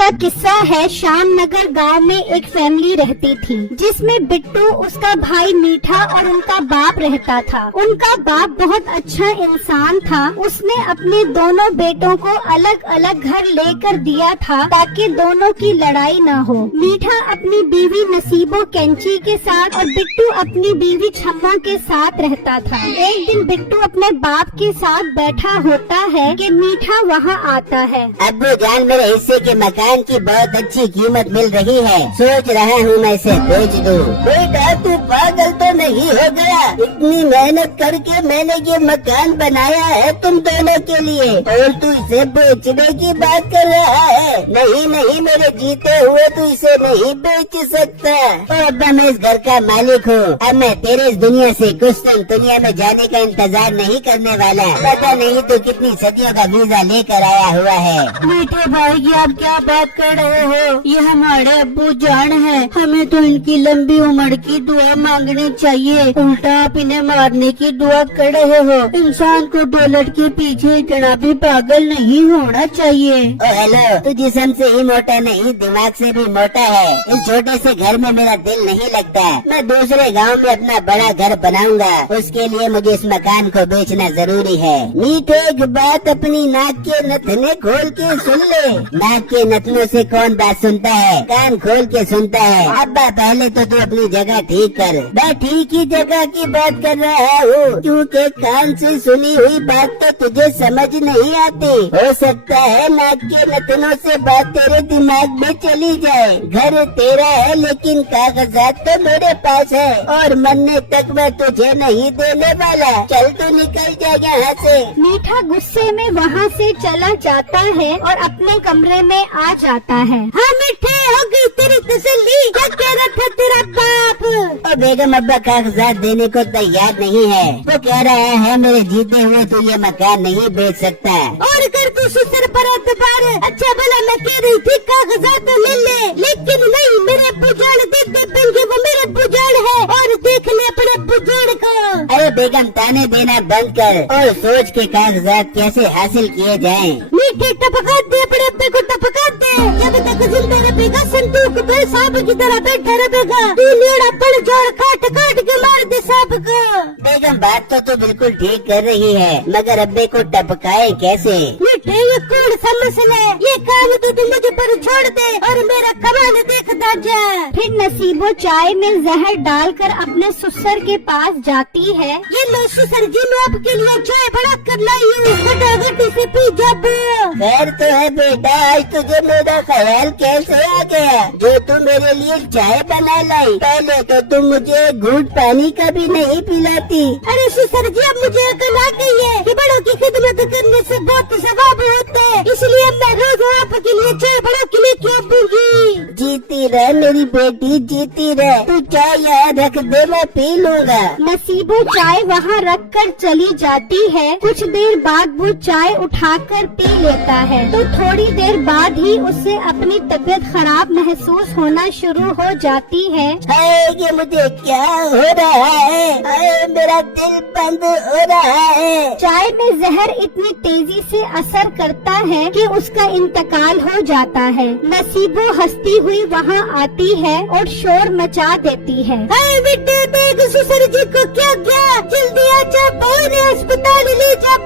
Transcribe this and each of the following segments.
का किस्सा है। श्याम नगर गाँव में एक फैमिली रहती थी जिसमें बिट्टू, उसका भाई मीठा और उनका बाप रहता था। उनका बाप बहुत अच्छा इंसान था। उसने अपने दोनों बेटों को अलग अलग घर लेकर दिया था ताकि दोनों की लड़ाई न हो। मीठा अपनी बीवी नसीबो कैंची के साथ और बिट्टू अपनी बीवी छम्मा के साथ रहता था। एक दिन बिट्टू अपने बाप के साथ बैठा होता है कि मीठा वहाँ आता है। अब्बू जान, मेरे हिस्से के मकान की बहुत अच्छी कीमत मिल रही है, सोच रहा हूँ मैं इसे बेच दूँ। बेटा तू पागल तो नहीं हो गया? इतनी मेहनत करके मैंने ये मकान बनाया है तुम दोनों के लिए, और तू इसे बेचने की बात कर रहा है? नहीं नहीं, मेरे जीते हुए तू इसे नहीं बेच सकता। और अब्बा मैं इस घर का मालिक हूँ। अब मैं तेरे इस दुनिया से कुछ दिन दुनिया में जाने का इंतजार नहीं करने वाला। पता नहीं तू कितनी सदियों का वीजा लेकर आया हुआ है। मीठे भाई की आप क्या बात कर रहे हो? ये हमारे अब्बू जान है, हमें तो इनकी लंबी उम्र की दुआ मांगनी चाहिए। उल्टा आप इन्हें मारने की दुआ कर रहे हो। इंसान को दौलत के पीछे इतना भी पागल नहीं होना चाहिए। ओ हेलो, तू जिस्म से ही मोटा नहीं दिमाग से भी मोटा है। इस छोटे से घर में मेरा दिल नहीं लगता। मैं दूसरे गांव में अपना बड़ा घर बनाऊंगा, उसके लिए मुझे इस मकान को बेचना जरूरी है। मीठे एक बात अपनी नाक के नथने खोल के सुन ले। नाक के नथनों से कौन बात सुनता है? कान खोल के सुनता है। अब्बा पहले तो तू अपनी जगह ठीक कर। मैं ठीक ही जगह की बात कर रहा हूँ, क्योंकि कान से सुनी हुई बात तो तुझे समझ नहीं आती। हो सकता है नाक के नथनों से बात तेरे दिमाग में चली जाए। घर तेरा है लेकिन कागजात तो मेरे पास है, और मरने तक मैं तुझे नहीं देने वाला। चल तू निकल जा यहाँ से। मीठा गुस्से में वहाँ से चला जाता है और अपने कमरे में आ जाता है। हाँ मीठे, हो गई तेरी तसल्ली? क्या कह रहा था तेरा बाप? और बेगम अब्बा कागजात देने को तैयार नहीं है। वो कह रहा है मेरे जीते हुए तो ये मकान नहीं बेच सकता। और कर तू सुसर पर एतबार। अच्छा भला मैं कह रही थी कागजात तो ले ले, लेकिन नहीं, मेरे बुजाड़ देख दे पेंगे, वो मेरे बुजाड़ है, और देख ले अपने बुजाड़ को। अरे बेगम ताने देना बंद कर और सोच के कागजात कैसे हासिल किए जाएं। मीठे टपका दे, अपने अब्बे को टपका दे। जब तक जिंदा रहेगा संदूक पे सांप की तरह बैठा रहेगा। तू लेड़ा पड़ जोड़ काट काट के मार दे सांप को। बेगम बात तो तू बिल्कुल ठीक कर रही है, मगर अब्बे को टपकाए कैसे? मीठे ये कौन सा मसला है? ये काम तो तू मुझे पर छोड़ दे और मेरा कमाल देखता जा। फिर नसीबो चाय में जहर डालकर अपने ससुर के पास जाती है। ये लो ससुर जी, मैं आपके लिए चाय बना कर लाई हूँ, फटाफट इसे पी जब। खैर तो है बेटा, आज तुझे मेरा ख्याल कैसे आ गया जो तू मेरे लिए चाय बना लाई? पहले तो तुम मुझे घूंट पानी का भी नहीं पिलाती। अरे ससुर जी, अब मुझे अकल आ गई है कि बड़ों की खिदमत करने से बहुत सवाब होता है, इसलिए मैं रोज आपके लिए चाय बना के लेके आऊंगी। जीती रह मेरी बेटी, जीती रह। तू चाय यहाँ रख दे, मैं पी लूँगा। नसीबो चाय वहाँ रख कर चली जाती है। कुछ देर बाद वो चाय उठाकर पी लेता है तो थोड़ी देर बाद ही उसे अपनी तबीयत खराब महसूस होना शुरू हो जाती है। ये मुझे क्या हो रहा है? मेरा दिल बंद हो रहा है। चाय में जहर इतनी तेजी से असर करता है कि उसका इंतकाल हो जाता है। नसीबो हंसती हुई वहाँ आती है और शोर मचा देती है। बेटे देख ससुर जी को क्या गया, जल्दी आजा, बहुत अस्पताल ले जा।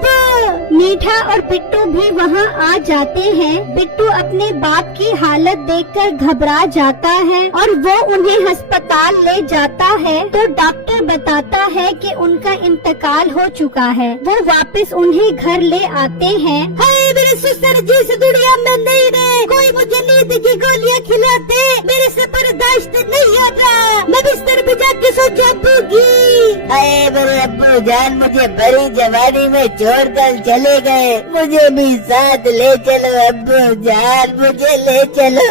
मीठा और बिट्टू भी वहाँ आ जाते हैं। बिट्टू अपने बाप की हालत देखकर घबरा जाता है और वो उन्हें अस्पताल ले जाता है तो डॉक्टर बताता है कि उनका इंतकाल हो चुका है। वो वापस उन्हें घर ले आते हैं। हाय मेरे ससुर जी, इस दुनिया में नहीं रहे, कोई मुझे नींद की गोलियां खिलाते, मेरे से बर्दाश्त नहीं होता, मैं बिस्तर पे जाके सो जाऊंगी। हाय मेरे अब्बू जान, मुझे बड़ी जवानी में छोड़कर चले गए, मुझे भी साथ ले चलो अब्बू जान, मुझे ले चलो।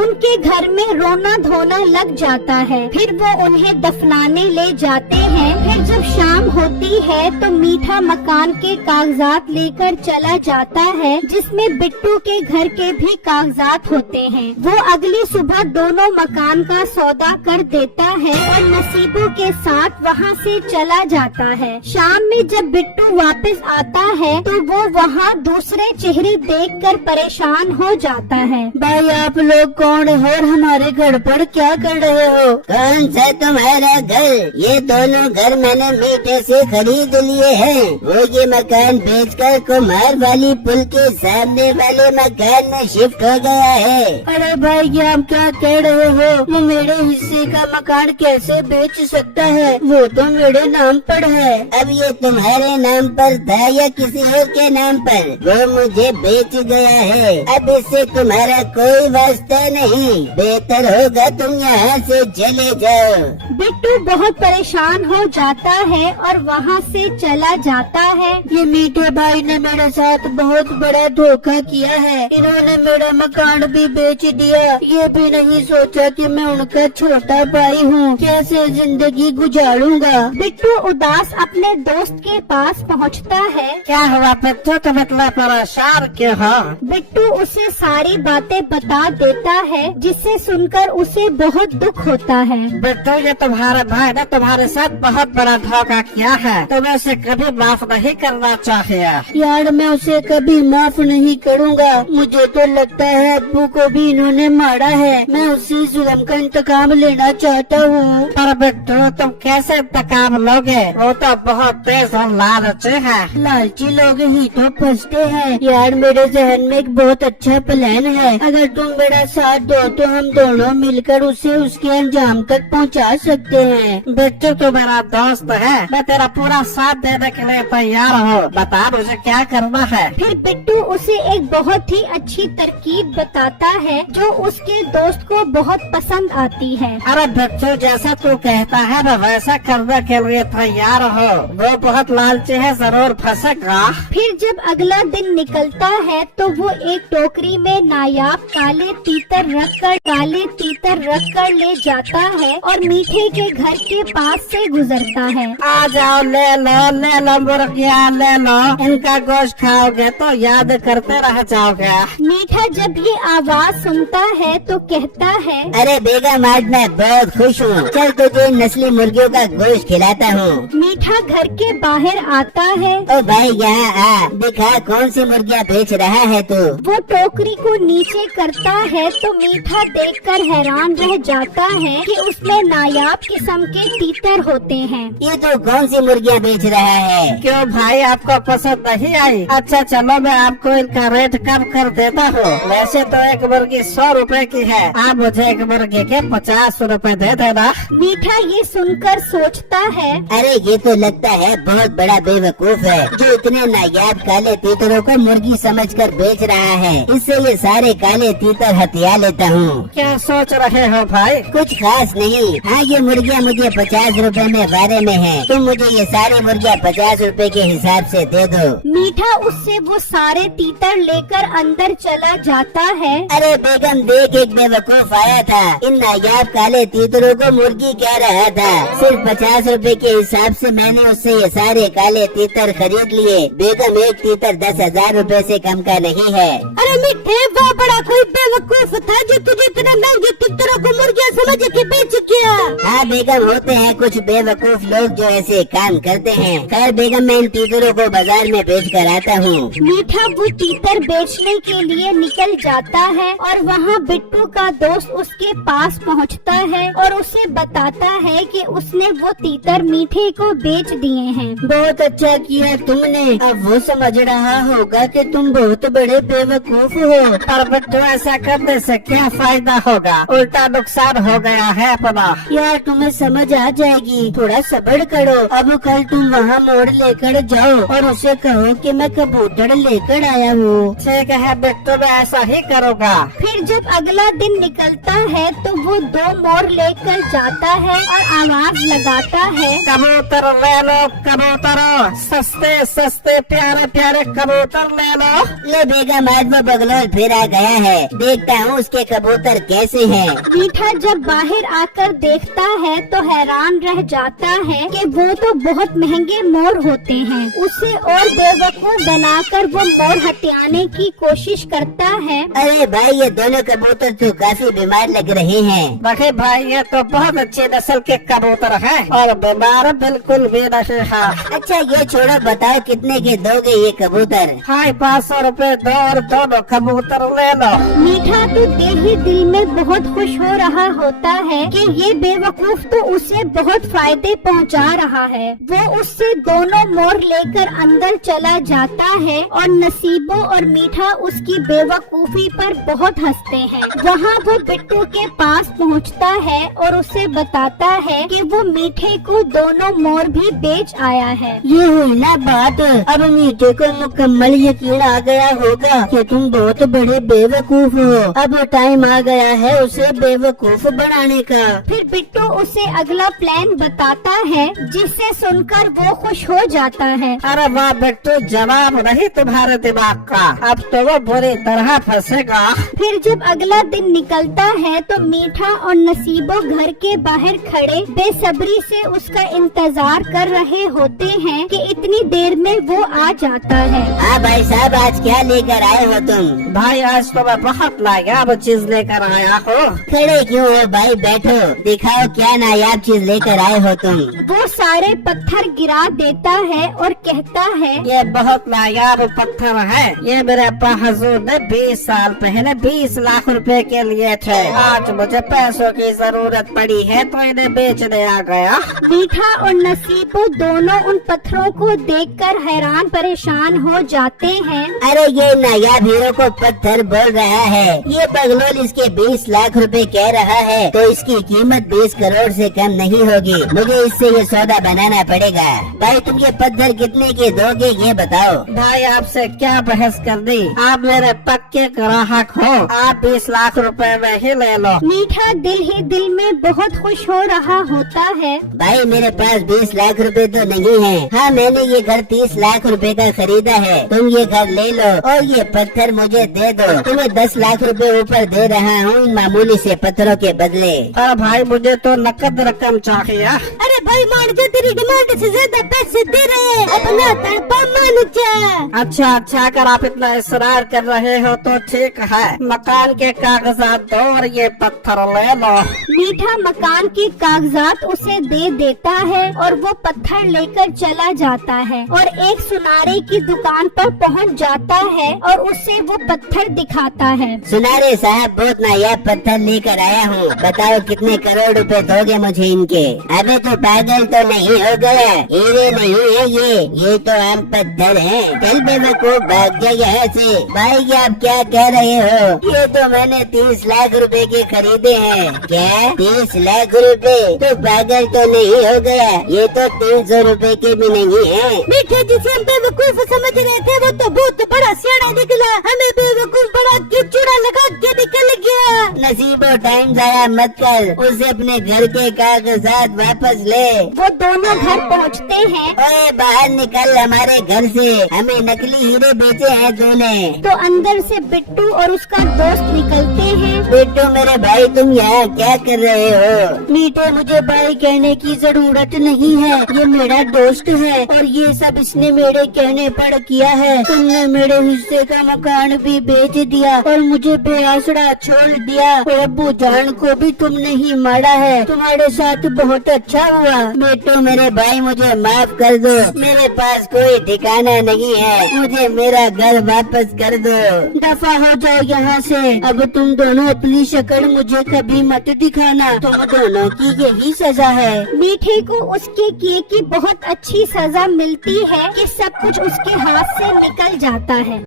उनके घर में रोना धोना लग जाता है। फिर वो उन्हें दफनाने ले जाते हैं। फिर जब शाम होती है तो मीठा मकान के कागजात लेकर चला जाता है, जिसमें बिट्टू के घर के भी कागजात होते हैं। वो अगली सुबह दोनों मकान का सौदा कर देता है और नसीबों के साथ वहाँ से से चला जाता है। शाम में जब बिट्टू वापस आता है तो वो वहाँ दूसरे चेहरे देखकर परेशान हो जाता है। भाई आप लोग कौन हो और हमारे घर पर क्या कर रहे हो? कौन सा तुम्हारा घर? ये दोनों घर मैंने मीठे से खरीद लिए हैं। वो ये मकान बेचकर कुम्हार वाली पुल के सामने वाले मकान में शिफ्ट हो गया है। अरे भाई ये आप क्या कह रहे हो? वो मेरे हिस्से का मकान कैसे बेच सकता है? वो तो मेरे नाम पर है। अब ये तुम्हारे नाम पर था या किसी और के नाम पर? वो मुझे बेच गया है। अब इससे तुम्हारा कोई वास्ता नहीं। बेहतर होगा तुम यहाँ से चले जाओ। बिट्टू बहुत परेशान हो जाता है और वहाँ से चला जाता है। ये मीठे भाई ने मेरे साथ बहुत बड़ा धोखा किया है। इन्होंने मेरा मकान भी बेच दिया। ये भी नहीं सोचा कि मैं उनका छोटा भाई हूँ। कैसे जिंदगी गुजारूंगा? बिट्टू उदास अपने दोस्त के पास पहुँचता है। क्या हुआ बिट्टू, तुम इतना परेशान क्यों हो? बिट्टू उसे सारी बातें बता देता है जिसे सुनकर उसे बहुत दुख होता है। बिट्टू ये तुम्हारे भाई ने तुम्हारे साथ बहुत बड़ा धोखा किया है। तुम्हें उसे कभी माफ नहीं करना चाहिए। यार मैं उसे कभी माफ नहीं करूँगा। मुझे तो लगता है अब्बू को भी इन्होंने मारा है। मैं उसी जुल्म का इंतकाम लेना चाहता हूँ। पर बिट्टू तुम कैसे इंतकाम लोगे? वो तो बहुत तेज और लालची है। लालची लोग ही तो फंसते हैं। यार मेरे जहन में एक बहुत अच्छा प्लान है। अगर तुम मेरा साथ दो तो हम दोनों मिलकर उसे उसके अंजाम तक पहुंचा सकते हैं। बिट्टू तू मेरा दोस्त है, मैं तेरा पूरा साथ देने के लिए तैयार हूँ। बता मुझे क्या करना है। फिर बिट्टू उसे एक बहुत ही अच्छी तरकीब बताता है जो उसके दोस्त को बहुत पसंद आती है। अरे बिट्टू जैसा तू कहता है मैं वैसा करने के लिए तैयार हूँ। वो बहुत लालची है, जरूर फंसेगा। फिर जब अगला दिन निकलता है तो वो एक टोकरी में नायाब काले तीतर रख कर ले जाता है और मीठे के घर के पास से गुजरता है। आ जाओ ले लो मुर्गिया ले लो। इनका गोश्त खाओगे तो याद करते रह जाओगे। मीठा जब ये आवाज सुनता है तो कहता है, अरे बेगम आज मैं बहुत खुश हूँ। चल तुझे इन नस्ली मुर्गियों का गोश्त खिलाता हूँ। मीठा घर के बाहर आता है। ओ भाई यहाँ आ, दिखा कौन सी मुर्गियाँ बेच रहा है तू? वो टोकरी को नीचे करता है तो मीठा देखकर हैरान रह जाता है कि उसमें नायाब किस्म के तीतर होते हैं। ये तो कौन सी मुर्गियाँ बेच रहा है? क्यों भाई आपको पसंद नहीं आई? अच्छा चलो मैं आपको इनका रेट कम कर देता हूँ। वैसे तो एक मुर्गी 100 रुपए की है। आप मुझे एक मुर्गी के 50 रुपए दे देना। मीठा ये सुनकर सोचता है, अरे ये तो लगता है बहुत बड़ा बेवकूफ है जो इतने नायाब काले तीतरों को मुर्गी समझकर बेच रहा है। इससे ये सारे काले तीतर हथिया लेता हूँ। क्या सोच रहे हो भाई? कुछ खास नहीं। हाँ ये मुर्गियाँ मुझे 50 रुपए में बारे में है। तुम मुझे ये सारी मुर्गियाँ 50 रुपए के हिसाब से दे दो। मीठा उससे वो सारे तीतर लेकर अंदर चला जाता है। अरे बेगम देख एक बेवकूफ आया था। इन नायाब काले तीतरों को मुर्गी कह रहा था। सिर्फ 50 रुपए के हिसाब से मैंने उससे ये सारे काले तीतर खरीद लिए। बेगम एक तीतर 10,000 रुपए से कम का नहीं है। अरे मीठे वो बड़ा कोई बेवकूफ था जो तुझे इतने महंगे तीतरों को मुर्गियाँ समझ के बेच किया। हाँ बेगम होते हैं कुछ बेवकूफ लोग जो ऐसे काम करते हैं। खैर बेगम मैं इन तीतरों को बाजार में बेच कर आता हूँ। मीठा वो तीतर बेचने के लिए निकल जाता है और वहाँ बिट्टू का दोस्त उसके पास पहुँचता है और उसे बताता है कि उसने वो तीतर मीठे को बेच दिए हैं। बहुत अच्छा किया तुमने। अब वो समझ रहा होगा कि तुम बहुत बड़े बेवकूफ हो। पर बिट्टू ऐसा करने से क्या फायदा होगा? उल्टा नुकसान हो गया है अपना। यार तुम्हें समझ आ जाएगी, थोड़ा सब्र करो। अब कल तुम वहाँ मोड़ लेकर जाओ और उसे कहो कि मैं कबूतर लेकर आया हूँ। ठीक है बिट्टू मैं ऐसा ही करूँगा। फिर जब अगला दिन निकलता है तो वो 2 मोर लेकर जाता है और आवाज लगाता है, कबूतर ले लो कबूतर, सस्ते सस्ते प्यारे प्यारे कबूतर ले लो। ले बेगम आज वो बगलौल फिर आ गया है। देखता हूँ उसके कबूतर कैसे हैं। मीठा जब बाहर आकर देखता है तो हैरान रह जाता है कि वो तो बहुत महंगे मोर होते हैं। उसे और बेवकूफ बनाकर वो मोर हथियाने की कोशिश करता है। अरे भाई ये दोनों दोनों कबूतर तो काफी बीमार लग रहे हैं। देखिए भाई, ये तो बहुत अच्छी नस्ल के कबूतर हैं और बीमार बिल्कुल भी नहीं है। अच्छा ये छोड़ो, बताओ कितने के दोगे ये कबूतर? हाय 500 रुपए दो और दोनों कबूतर ले लो। मीठा तो दिल ही दिल में बहुत खुश हो रहा होता है कि ये बेवकूफ तो उसे बहुत फायदे पहुंचा रहा है। वो उससे दोनों मोर लेकर अंदर चला जाता है और नसीबो और मीठा उसकी बेवकूफी पर बहुत हंसते हैं। वहाँ वो बिट्टू के पास पहुँचता है और उसे बताता है कि वो मीठे को दोनों मोर भी बेच आया है। ये हुई ना बात। अब मीठे को मुकम्मल यकीन आ गया होगा कि तुम बहुत बड़े बेवकूफ हो। अब टाइम आ गया है उसे बेवकूफ बनाने का। फिर बिट्टू उसे अगला प्लान बताता है जिसे सुनकर वो खुश हो जाता है। अरे वाह बिट्टू, जवाब नहीं तुम्हारे दिमाग का। अब तो वो बुरी तरह फंसेगा। फिर जब अगला दिन निकलता है तो मीठा और नसीबो घर के बाहर खड़े बेसब्री से उसका इंतजार कर रहे होते हैं कि इतनी देर में वो आ जाता है। हाँ भाई साहब, आज क्या लेकर आए हो तुम? भाई आज तो मैं बहुत नायाब चीज लेकर आया हूँ। खड़े क्यों हो भाई, बैठो, दिखाओ क्या नायाब चीज लेकर आए हो तुम। वो सारे पत्थर गिरा देता है और कहता है, ये बहुत नायाब पत्थर है। ये मेरे हुजूर ने 20 साल पहले 20 लाख रुपए के लिए थे। आज मुझे पैसों की जरूरत पड़ी है तो इन्हें बेचने आ गया। मीठा और नसीबो दोनों उन पत्थरों को देखकर हैरान परेशान हो जाते हैं। अरे ये नायाब हीरो को पत्थर बोल रहा है, ये बगलोल इसके 20 लाख रुपए कह रहा है तो इसकी कीमत 20 करोड़ से कम नहीं होगी। मुझे इससे ये सौदा बनाना पड़ेगा। भाई तुम ये पत्थर कितने के दोगे ये बताओ। भाई आपसे क्या बहस कर दी, आप मेरे पक्के ग्राहक हो। आप 20 लाख रुपए में ही ले लो। मीठा दिल ही दिल में बहुत खुश हो रहा होता है। भाई मेरे पास 20 लाख रुपए तो नहीं है। हाँ मैंने ये घर 30 लाख रुपए का खरीदा है। तुम ये घर ले लो और ये पत्थर मुझे दे दो। तुम्हें 10 लाख रुपए ऊपर दे रहा हूँ इन मामूली से पत्थरों के बदले। पर भाई मुझे तो नकद रकम चाहिए। अरे भाई मान जा, तेरी डिमांड से ज्यादा पैसे दे रहे हैं, अपना तड़पा मान जा। अच्छा, अगर आप इतना इसरार कर रहे हो तो ठीक है। मकान के कागजात दो और ये पत्थर ले लो। मीठा मकान के कागजात उसे दे देता है और वो पत्थर लेकर चला जाता है और एक सुनारे की दुकान पर पहुंच जाता है और उसे वो पत्थर दिखाता है। सुनारे साहब बहुत नायाब पत्थर लेकर आया हूँ, बताओ कितने करोड़ रुपए दोगे मुझे इनके? अबे तो पागल तो नहीं हो गया, हीरे नहीं है ये तो आम पत्थर है। चल बेवकूफ भाग जा यहाँ से। भाई ये आप क्या कह रहे हो? ये तो मैंने 30 लाख रुपए के खरीदे हैं। क्या 30 लाख रुपए? तो पागल तो नहीं हो गया, ये तो 300 रुपए के भी नहीं है। मीठे जिसे हम बेवकूफ समझ रहे थे वो तो बहुत बड़ा सियाना निकला, हमें बेवकूफ बड़ा कीचड़ा लगा के निकल गया। नसीबो टाइम जाया मत कर, उसे अपने घर के कागजात वापस ले। वो दोनों घर पहुंचते हैं ओए बाहर निकल हमारे घर से, हमें नकली हीरे बेचे हैं तूने। तो अंदर से बिट्टू और उसका दोस्त निकलते हैं। बिट्टू मेरे भाई तुम यहाँ क्या कर रहे हो? मीठे मुझे भाई कहने की जरूरत नहीं है, ये मेरा दोस्त है और ये सब इसने मेरे कहने पर किया है। तुमने मेरे हिस्से का मकान भी बेच दिया और मुझे बेआसरा छोड़ दिया और अब्बू जान को भी तुमने ही मारा है। तुम्हारे साथ बहुत अच्छा हुआ। बिट्टू मेरे भाई मुझे माफ कर दो, मेरे पास कोई ठिकाना नहीं है, मुझे मेरा घर वापस कर दो। दफा हो जाओ यहाँ से। अब तुम दोनों अपनी शक्ल मुझे कभी मत दिखाना, तुम दोनों की यही सजा है। मीठे को उसके किए की बहुत अच्छी सजा मिलती है कि सब कुछ उसके हाथ से निकल जाता है।